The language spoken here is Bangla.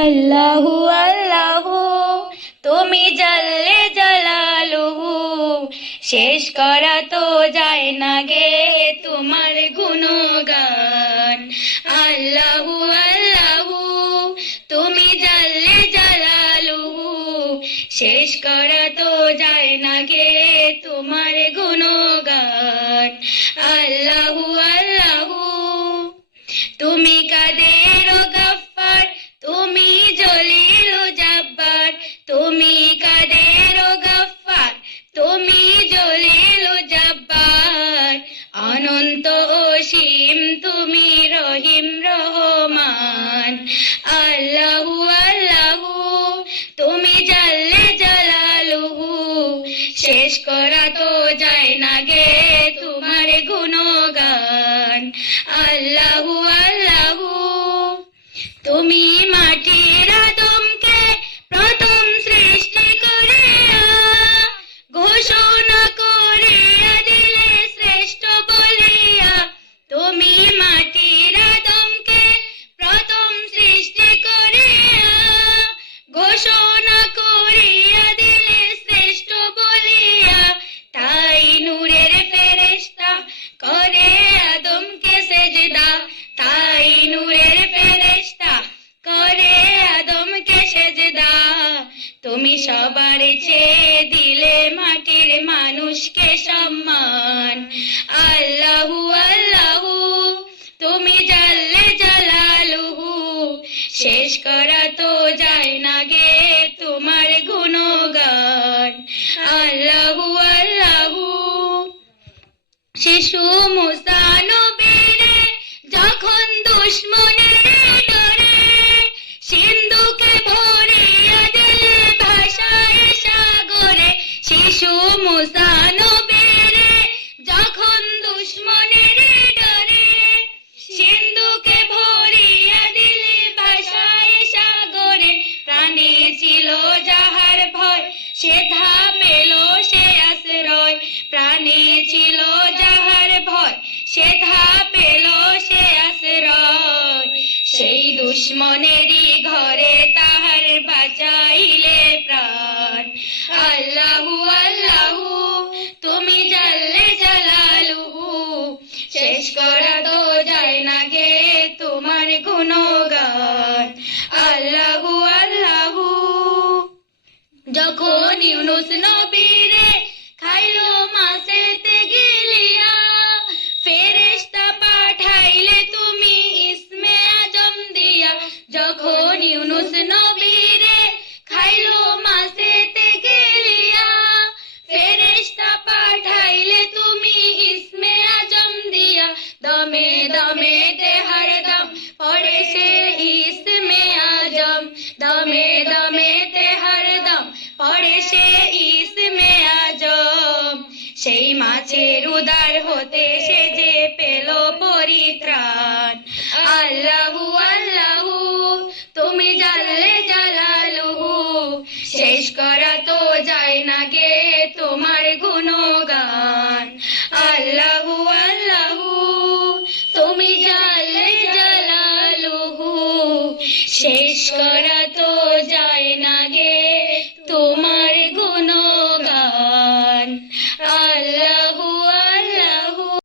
আল্লাহু আল্লাহু তুমি জাল্লে জালালুহু, শেষ করা তো যায় না গে তোমার গুণগান। আল্লাহু আল্লাহু তুমি জাল্লে জালালুহু, শেষ করা তো যায় না গে তোমার গুণগান। আল্লাহু আল্লাহু তুমি কাদের ও গফফার, তুমি জলিল ও জব্বার। তুমি কাদের ও গফফার, তুমি জলিল ও জব্বার। অনন্ত অসীম তুমি রহিম রহমান। আল্লাহু আল্লাহু তুমি জাল্লে জালালুহু, শেষ করা তো যায় না গে তোমার গুণগান। আল্লাহু আল্লাহু তুমি মাটির আদমকে প্রথম সৃষ্টি করিয়া ঘোষণা করিয়া দিলে শ্রেষ্ঠ বলিয়া। তুমি মাটির আদমকে প্রথম সৃষ্টি করিয়া ঘোষণা করিয়া দিলে শ্রেষ্ঠ বলিয়া। তাই নূরের ফেরেশতা করে আদমকে সেজদা, তাই নূরের ফেরেশতা করে আদমকে সেজদা। তুমি সবার চেয়ে দিলে মাটির মানুষকে সম্মান। আল্লাহু আল্লাহু তুমি জাল্লে জালালুহু, শেষ করা তো যায় না গে তোমার গুণগান। আল্লাহু আল্লাহু শিশু মুসা নবীরে যখন দুশমনের ডরে সিন্ধুকে ভরিয়া দিলে ভাষায় সাগরে। শিশু মুসা নবীরে যখন দুশমনের ডরে সিন্ধুকে ভরিয়া দিলে ভাষায় সাগরে। প্রাণে ছিল যাহার ভয় সেথা পেল সে আশ্রয়। প্রাণে ছিল যাহার ভয় সেথা পেল সে আশ্রয়। সেই দুশমনেরই ঘরে তাহার বাঁচাইলে প্রাণ। আল্লাহু আল্লাহু তুমি জাল্লে জালালুহু, শেষ করা তো যায় না গে তোমার গুণগান। আল্লাহু আল্লাহু যখন ইউনুস নবীরে খাইলো মাছেতে গিলিয়া, ফেরেশতা পাঠাইলে তুমি ইসমে আজম দিয়া। যখন ইউনুস নবী